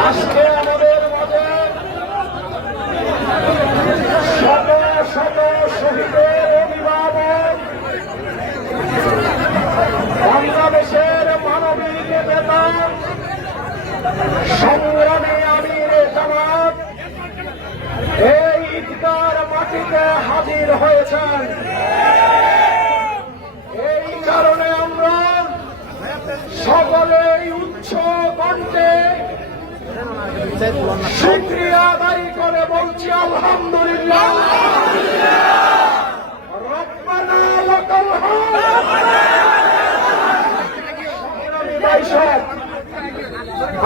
আজকে আমাদের মাঝে শত শত শহীদের অভিভাবক বাংলাদেশের মানবিক নেতা সংগ্রামী আমির জামাত এই ঈদগার মাটিতে হাজির হয়েছেন। এই কারণে আমরা সকলেই উচ্চ কণ্ঠে শুক্রিয়া আদায় করে বলছি, আলহামদুলিল্লাহ।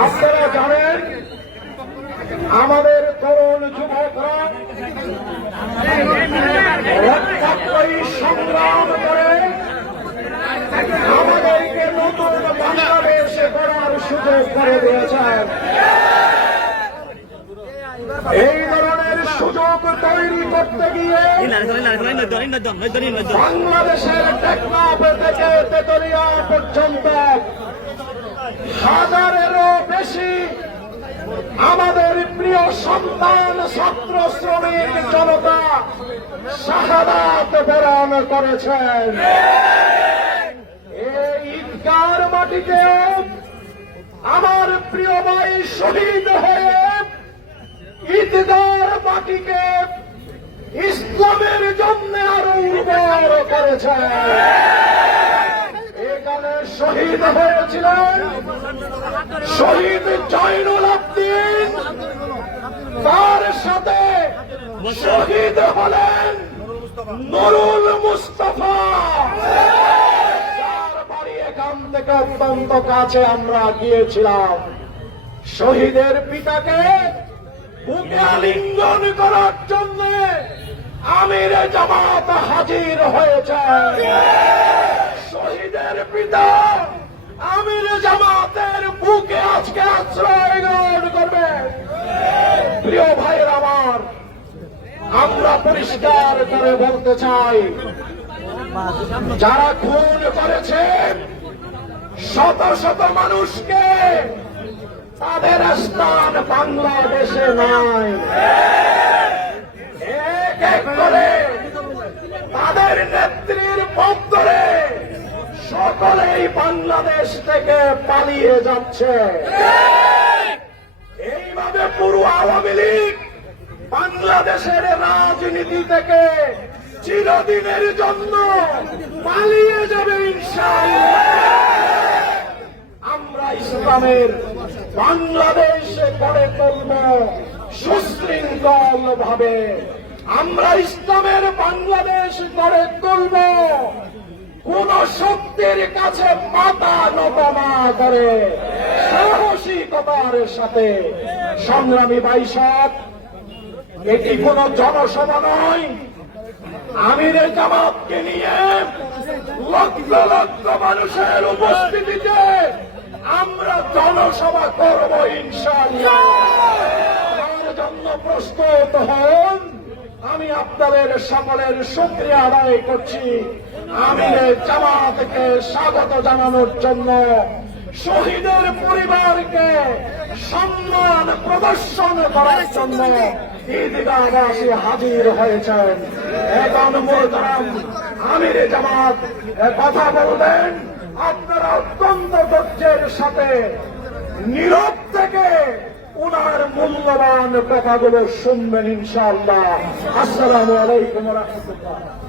আপনারা জানেন, আমাদের রক্তাক্তই সংগ্রাম করে আমাদেরকে নতুন বাংলাদেশ গড়ার সুযোগ করে দিয়েছেন। এই ধরনের সুযোগ তৈরি করতে গিয়ে বাংলাদেশের সন্তান ছাত্র শ্রমিক জনতা শাহাদাত বরণ করেছেন। এই ঈদগার মাটিতে আমার প্রিয় ভাই শহীদ হয়ে ঈদগার মাটিকে ইসলামের জন্য আরও উর্বর করেছেন। এখানে শহীদ হয়েছিলেন শহীদ জয়নুল আব্দিন। তার সাথে শহীদ হলেন নুরুল মুস্তফা। এখান থেকে অত্যন্ত কাছে আমরা গিয়েছিলাম। শহীদের পিতাকে বুকে আলিঙ্গন করার জন্য আমির জামাত হাজির হয়েছে। শহীদের পিতা আমির জামাতের বুকে আজকে আশ্রয় গ্রহণ করবে প্রিয় ভাইয়ের আমার আমরা পরিষ্কার করে বলতে চাই, যারা খুন করেছেন শত শত মানুষকে তাদের স্থান বাংলাদেশে নাই। এক এক তাদের নেত্রীর পথ ধরে সকলেই বাংলাদেশ থেকে পালিয়ে যাচ্ছে। এইভাবে পুরো আওয়ামী লীগ বাংলাদেশের রাজনীতি থেকে চিরদিনের জন্য পালিয়ে যাবে আমরা ইসলামের বাংলাদেশ গড়ে তুলব সুশৃঙ্খল ভাবে আমরা ইসলামের বাংলাদেশ গড়ে তুলব। কোন শক্তির কাছে মাথা নতমা করে সাহসিকতার সাথে। সংগ্রামী বাইশাখ এটি কোন জনসভা নয়। আমিরের জামাতকে নিয়ে লক্ষ লক্ষ মানুষের উপস্থিতিতে আমরা জনসভা করব তার জন্য প্রস্তুত হন। আমি আপনাদের সকলের শুক্রিয়া আদায় করছি। আমিরের জামাতকে স্বাগত জানানোর জন্য শহীদের পরিবারকে সম্মান প্রদর্শন করার জন্য ঈদগাহবাসী হাজির হয়েছেন। এখন মোহতারাম আমির জামাত কথা বলবেন আপনারা অত্যন্ত ধৈর্যের সাথে নীরব থেকে উনার মূল্যবান কথাগুলো শুনবেন ইনশাআল্লাহ। আসসালামু আলাইকুম রহমতুল্লাহ।